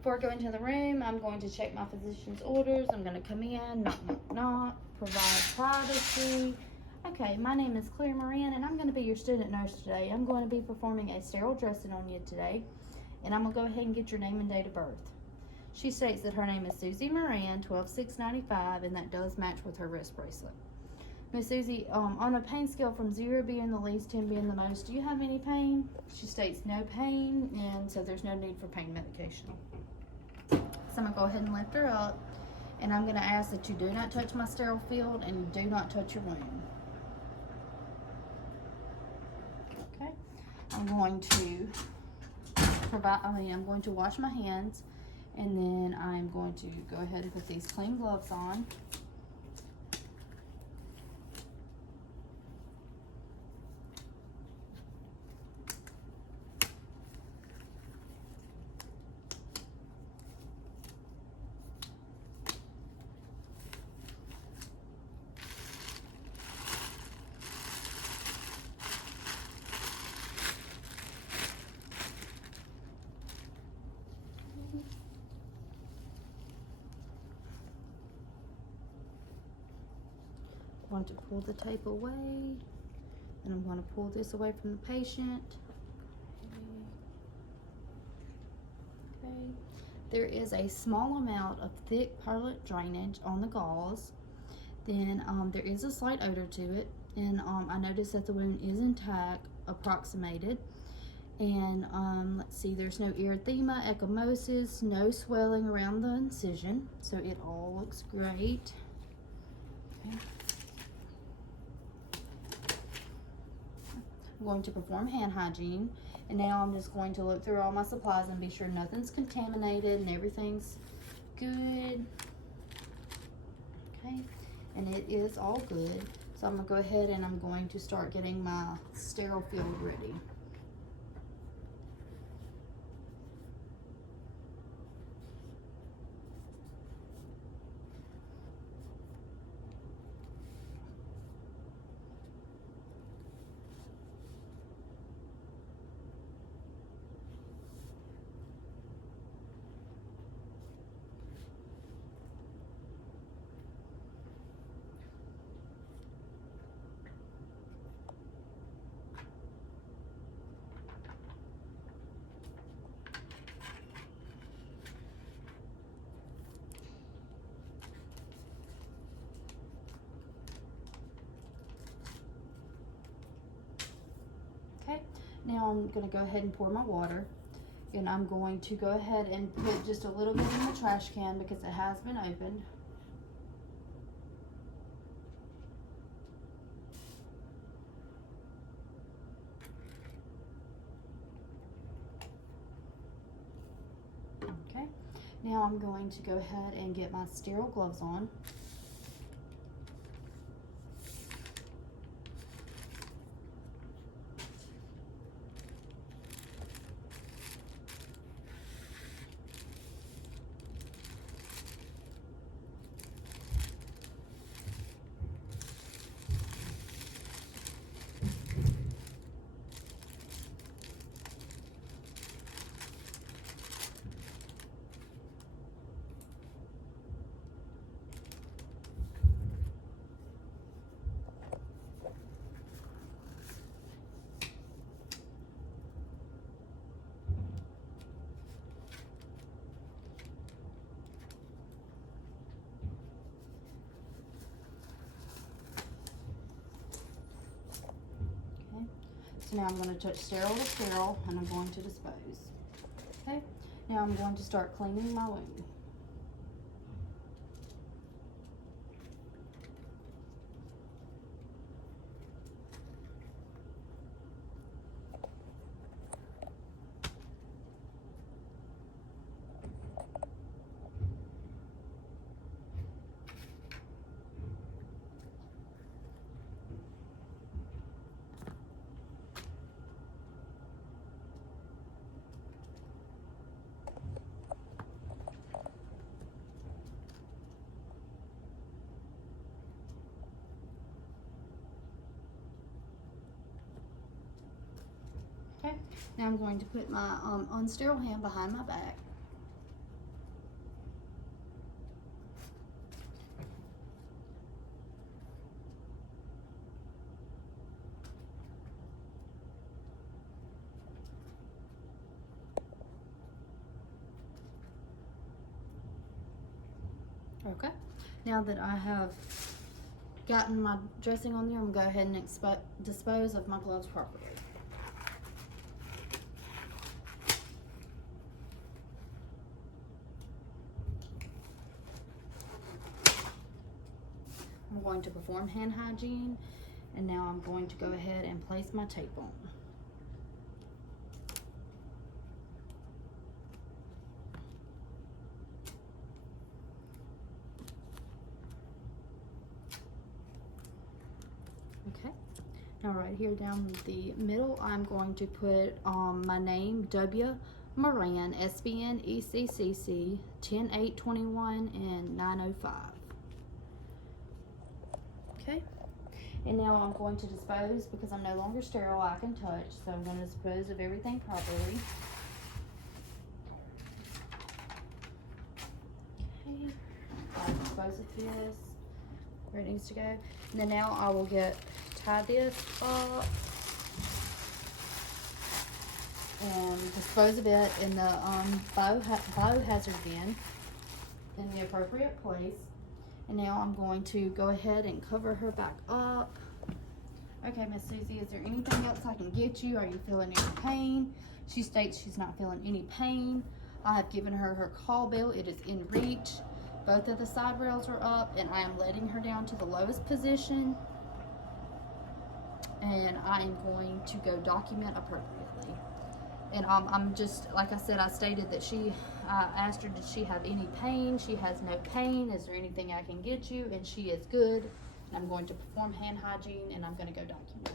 Before I go into the room, I'm going to check my physician's orders. I'm going to come in, knock, provide privacy. Okay, my name is Whitney Moran, and I'm going to be your student nurse today. I'm going to be performing a sterile dressing on you today, and I'm going to go ahead and get your name and date of birth. She states that her name is Susie Moran, 12/6/95, and that does match with her wrist bracelet. Miss Susie, on a pain scale from 0 being the least, 10 being the most, do you have any pain? She states no pain, and so there's no need for pain medication. So I'm going to go ahead and lift her up, and I'm going to ask that you do not touch my sterile field and you do not touch your wound. Okay, I'm going to wash my hands, and then I'm going to go ahead and put these clean gloves on. I'm going to pull the tape away, and I'm going to pull this away from the patient. Okay. There is a small amount of thick perlite drainage on the gauze. Then there is a slight odor to it, and I noticed that the wound is intact, approximated. And let's see, there's no erythema, ecchymosis, no swelling around the incision, so it all looks great. Okay. I'm going to perform hand hygiene, and now I'm just going to look through all my supplies and be sure nothing's contaminated and everything's good. Okay, and it is all good. So I'm going to go ahead and I'm going to start getting my sterile field ready. Okay, now I'm going to go ahead and pour my water, and I'm going to go ahead and put just a little bit in the trash can because it has been opened. Okay, now I'm going to go ahead and get my sterile gloves on. So now I'm going to touch sterile to sterile, and I'm going to dispose. Okay, now I'm going to start cleaning my wound. Okay, now I'm going to put my unsterile hand behind my back. Okay. Now that I have gotten my dressing on there, I'm gonna go ahead and dispose of my gloves properly. I'm going to perform hand hygiene, and now I'm going to go ahead and place my tape on. Okay, now right here down the middle, I'm going to put my name, W. Moran, SBN, ECCC, 10/8/21 and 905. Okay, and now I'm going to dispose, because I'm no longer sterile, I can touch, so I'm going to dispose of everything properly. Okay, I'll dispose of this where it needs to go. And then now I will tie this up and dispose of it in the biohazard bin in the appropriate place. And now I'm going to go ahead and cover her back up. Okay, Miss Susie, is there anything else I can get you? Are you feeling any pain? She states she's not feeling any pain. I have given her her call bell. It is in reach. Both of the side rails are up, and I am letting her down to the lowest position. And I am going to go document appropriately. And I'm just, like I said, I stated that I asked her, did she have any pain? She has no pain. Is there anything I can get you? And she is good. And I'm going to perform hand hygiene, and I'm going to go document.